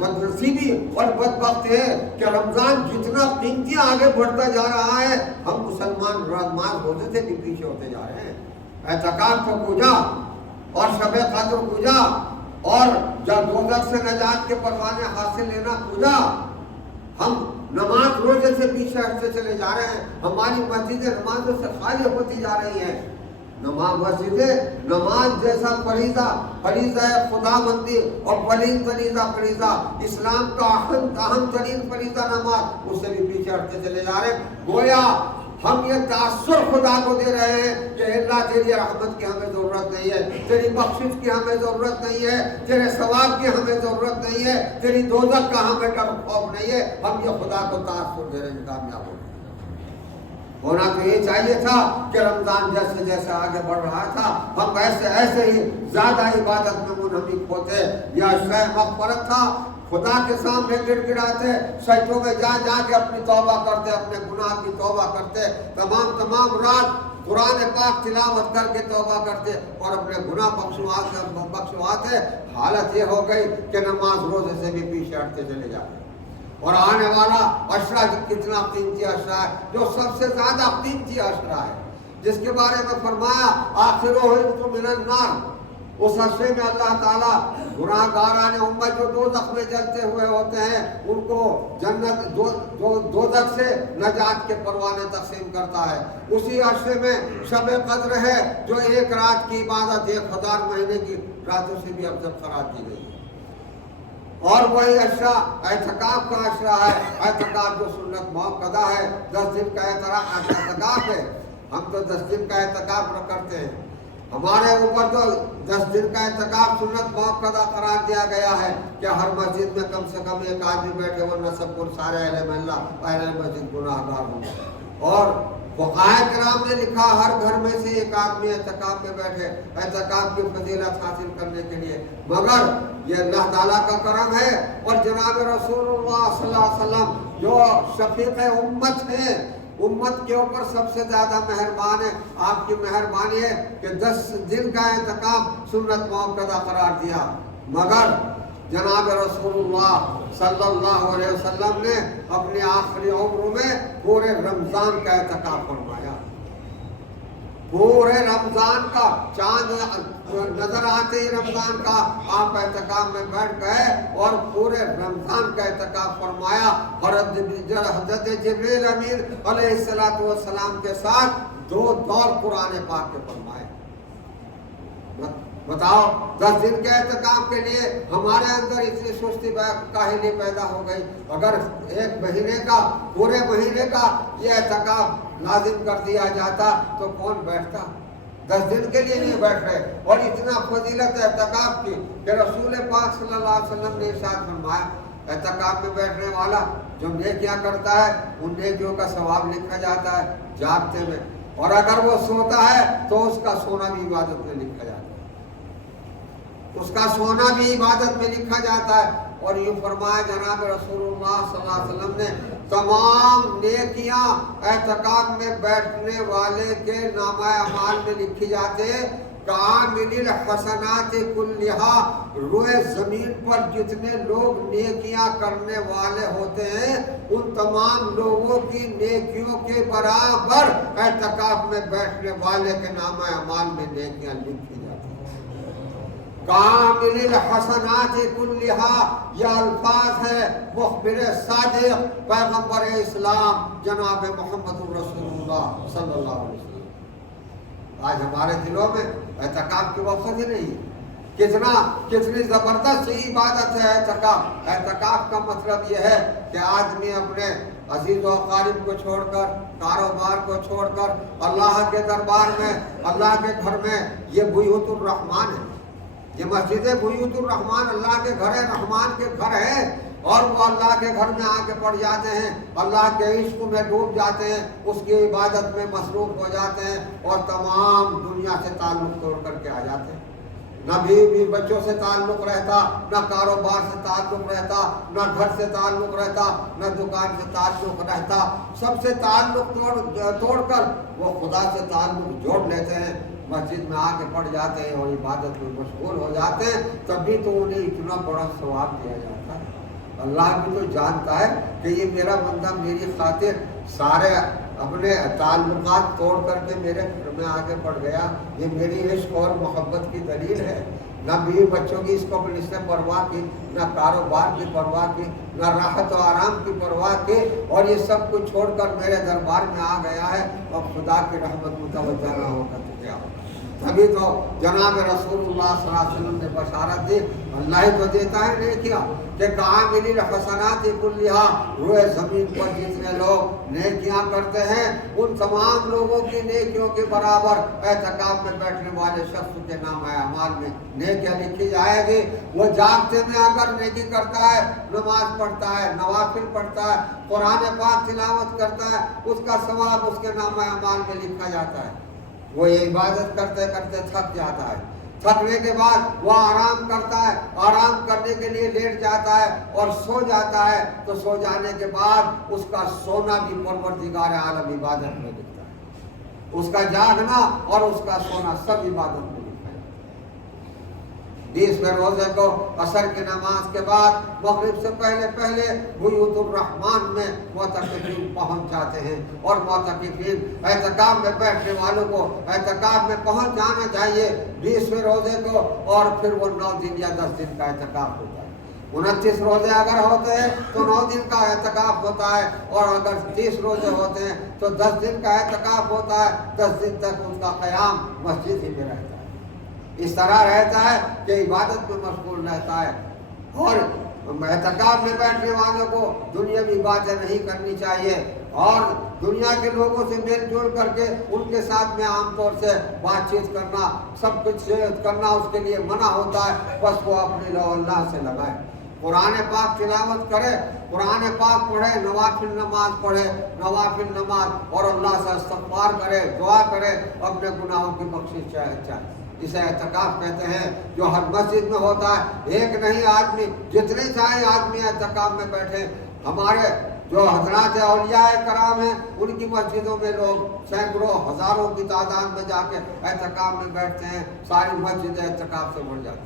بدنصیبی اور بدبخت ہے کہ رمضان جتنا قیمتی آگے بڑھتا جا رہا ہے، ہم مسلمان رمضان روزے سے بھی پیچھے ہوتے جا رہے ہیں۔ اعتکاف کو پوجا اور شب قدر پوجا اور جب دوزخ سے نجات کے پروانے حاصل لینا پوجا، ہم نماز روزے سے پیچھے ہٹتے چلے جا رہے ہیں۔ ہماری مسجدیں نمازوں سے خالی ہوتی جا رہی ہیں۔ نماز جیسا فریضہ ہے خدا بندی اور بلند ترین فریضہ، اسلام کا اہم ترین فریضہ نماز، اس سے بھی پیچھے ہٹتے چلے جا رہے ہیں۔ گویا ہم یہ تاثر خدا کو دے رہے ہیں کہ اللہ تیری رحمت کی ہمیں ضرورت نہیں ہے، تیری بخشش کی ہمیں ضرورت نہیں ہے، تیرے ثواب کی ہمیں ضرورت نہیں ہے، تیری دوزخ کا ہمیں ڈر خوف نہیں ہے۔ ہم یہ خدا کو تاثر دے رہے ہیں، کامیاب ہو گئے۔ ہونا تو یہ چاہیے تھا کہ رمضان جیسے جیسے آگے بڑھ رہا تھا ہم ایسے ہی زیادہ عبادت میں منہمک ہوتے۔ یا شہ مغفرت تھا، خدا کے سامنے گڑ گڑاتے، سجدوں میں جا کے اپنی توبہ کرتے، اپنے گناہ کی توبہ کرتے، تمام رات قرآن پاک تلاوت کر کے توبہ کرتے اور اپنے گناہ بخشواتے۔ حالت یہ ہو گئی کہ نماز روزے سے بھی پیچھے ہٹتے چلے جاتے۔ اور آنے والا عشرہ کتنا قیمتی عشرہ ہے، جو سب سے زیادہ قیمتی عشرہ ہے، جس کے بارے میں فرمایا آخرہ من النار۔ اس عشرے میں اللہ تعالیٰ گناہ گاران امت جو دوزخ میں جلتے ہوئے ہوتے ہیں ان کو جنت دوزخ سے نجات کے پروانے تقسیم کرتا ہے۔ اسی عشرے میں شب قدر ہے جو ایک رات کی عبادت 1000 مہینے کی راتوں سے بھی افضل قرار دی گئی ہے۔ اور وہی عشرہ اعتکاف کا عشرہ ہے، اعتکاف جو سنت موقدہ ہے، 10 دن کا اعتکاف ہے۔ ہم تو 10 دن کا اعتکاف کرتے ہیں، ہمارے اوپر تو 10 دن کا اعتکاف سنت موقدہ قرار دیا گیا ہے کہ ہر مسجد میں کم سے کم ایک آدمی بیٹھے، ورنہ سب کو سارے اہل محلہ اہل مسجد گناہ گار ہوں گے۔ اور فقہاء کرام نے لکھا ہر گھر میں سے ایک آدمی اعتکاف میں بیٹھے اعتکاف کی فضیلت حاصل کرنے کے لیے۔ مگر یہ اللہ تعالیٰ کا کرم ہے اور جناب رسول اللہ صلی اللہ علیہ وسلم جو شفیق امت ہیں، امت کے اوپر سب سے زیادہ مہربان ہے، آپ کی مہربانی ہے کہ 10 دن کا اعتکاف سنت موقدہ قرار دیا۔ مگر جناب رسول اللہ صلی اللہ علیہ وسلم نے اپنے آخری عمر میں پورے رمضان کا اعتکاف فرمایا۔ پورے رمضان کا چاند نظر آتے ہی رمضان کا آپ اعتکاف میں بیٹھ گئے اور پورے رمضان کا اعتکاف فرمایا۔ حضرت جبریل امین علیہ السلام کے ساتھ 2 دور قرآن پاک کے فرمائے۔ بتاؤ 10 دن کے اعتکاف کے لیے ہمارے اندر اتنی سستی کاہلی پیدا ہو گئی۔ اگر ایک مہینے کا پورے مہینے کا یہ اعتکاف لازم کر دیا جاتا تو کون بیٹھتا؟ 10 دن کے لیے نہیں بیٹھ رہے۔ اور اتنا فضیلت اعتکاف کی کہ رسول پاک صلی اللہ علیہ وسلم نے ارشاد فرمایا اعتکاف میں بیٹھنے والا جو نیکیاں کرتا ہے ان نیکیوں کا ثواب لکھا جاتا ہے جاگتے میں، اور اگر وہ سوتا ہے تو اس کا سونا بھی عبادت میں لکھا جاتا ہے، اس کا سونا بھی عبادت میں لکھا جاتا ہے۔ اور یہ فرمایا جناب رسول اللہ صلی اللہ علیہ وسلم نے تمام نیکیاں اعتکاف میں بیٹھنے والے کے نامہ اعمال میں لکھی جاتے ہیں۔ کامل الحسنات کلھا، روئے زمین پر جتنے لوگ نیکیاں کرنے والے ہوتے ہیں ان تمام لوگوں کی نیکیوں کے برابر اعتکاف میں بیٹھنے والے کے نامہ اعمال میں نیکیاں لکھی جاتی ہیں۔ کامل الحسنات کلھا یہ الفاظ ہے مخبر صادق پیغمبر اسلام جناب محمد رسول اللہ صلی اللہ علیہ وسلم۔ آج ہمارے دلوں میں اعتکاف کی وقت ہی نہیں ہے۔ کتنی زبردست عبادت ہے اعتکاف۔ اعتکاف کا مطلب یہ ہے کہ آدمی اپنے عزیز و اقارب کو چھوڑ کر، کاروبار کو چھوڑ کر اللہ کے دربار میں، اللہ کے گھر میں، یہ بیوت الرحمان ہے، یہ مسجد بیوت الرحمان اللہ کے گھر ہے، رحمان کے گھر ہے، اور وہ اللہ کے گھر میں آ کے پڑ جاتے ہیں، اللہ کے عشق میں ڈوب جاتے ہیں، اس کی عبادت میں مصروف ہو جاتے ہیں اور تمام دنیا سے تعلق توڑ کر کے آ جاتے ہیں۔ نہ بیوی بچوں سے تعلق رہتا، نہ کاروبار سے تعلق رہتا، نہ گھر سے تعلق رہتا، نہ دکان سے تعلق رہتا، سب سے تعلق توڑ کر وہ خدا سے تعلق جوڑ لیتے ہیں، مسجد میں آ کے پڑ جاتے ہیں اور عبادت میں مشغول ہو جاتے ہیں، تبھی تو انہیں اتنا بڑا ثواب دیا جاتا ہے۔ اللہ بھی تو جانتا ہے کہ یہ میرا بندہ میری خاطر سارے اپنے تعلقات توڑ کر کے میرے گھر میں آگے بڑھ گیا. یہ میری عشق اور محبت کی دلیل ہے. نہ بیوی بچوں کی اس کو اس نے پرواہ کی، نہ کاروبار کی پرواہ کی، نہ راحت و آرام کی پرواہ کی، اور یہ سب کچھ چھوڑ کر میرے دربار میں آ گیا ہے. اور خدا کی رحمت متوجہ نہ ہو کر کیا ہو. تبھی تو جناب رسول اللہ صلی اللہ علیہ وسلم نے بشارت دی. اللہ ہی تو دیتا ہے نیکیاں کہ کامل الحسنات کلھا، روئے زمین پر جتنے لوگ نیکیاں کرتے ہیں ان تمام لوگوں کی نیکیوں کے برابر اعتکاف میں بیٹھنے والے شخص کے نام اعمال میں نیکیاں لکھی جائے گی. وہ جاگتے میں اگر نیکی کرتا ہے، نماز پڑھتا ہے، نوافل پڑھتا ہے، قرآن پاک تلاوت کرتا ہے، اس کا ثواب اس کے نام اعمال میں لکھا جاتا ہے. وہ یہ عبادت کرتے کرتے تھک جاتا ہے، تھکنے کے بعد وہ آرام کرتا ہے، آرام کرنے کے لیے لیٹ جاتا ہے اور سو جاتا ہے. تو سو جانے کے بعد اس کا سونا بھی پروردگار عالم عبادت میں لکھتا ہے. اس کا جاگنا اور اس کا سونا سب عبادت میں لکھا ہے. 20ویں روزے کو عصر کی نماز کے بعد مغرب سے پہلے بیوت الرحمان میں معتکفین پہنچ جاتے ہیں. اور معتکفین اعتکاف میں بیٹھنے والوں کو اعتکاف میں پہنچ جانا چاہیے 20ویں روزے کو، اور پھر وہ 9 دن یا 10 دن کا اعتکاف ہوتا ہے. 29 روزے اگر ہوتے ہیں تو 9 دن کا اعتکاف ہوتا ہے، اور اگر 30 روزے ہوتے ہیں تو 10 دن کا اعتکاف ہوتا ہے. 10 دن تک اس کا قیام مسجد ہی میں رہتا ہے. اس طرح رہتا ہے کہ عبادت میں مشغول رہتا ہے. اور اعتکاف میں بیٹھنے والوں کو دنیاوی باتیں نہیں کرنی چاہیے، اور دنیا کے لوگوں سے مل جل کر کے ان کے ساتھ میں عام طور سے بات چیت کرنا، سب کچھ کرنا اس کے لیے منع ہوتا ہے. بس وہ اپنے لو اللہ سے لگائے، قرآن پاک تلاوت کرے، قرآن پاک پڑھے، نوافل نماز پڑھے، نوافل نماز، اور اللہ سے استغفار کرے، دعا کرے، اپنے گناہوں کی بخشش چاہے. اسے اعتکاف کہتے ہیں، جو ہر مسجد میں ہوتا ہے. ایک نہیں آدمی، جتنے چاہے آدمی اعتکاف میں بیٹھے. ہمارے جو حضرات اولیاء کرام ہیں ان کی مسجدوں میں لوگ سینکڑوں ہزاروں کی تعداد میں جا کے اعتکاف میں بیٹھتے ہیں. ساری مسجد اعتکاف سے بھر جاتی ہیں.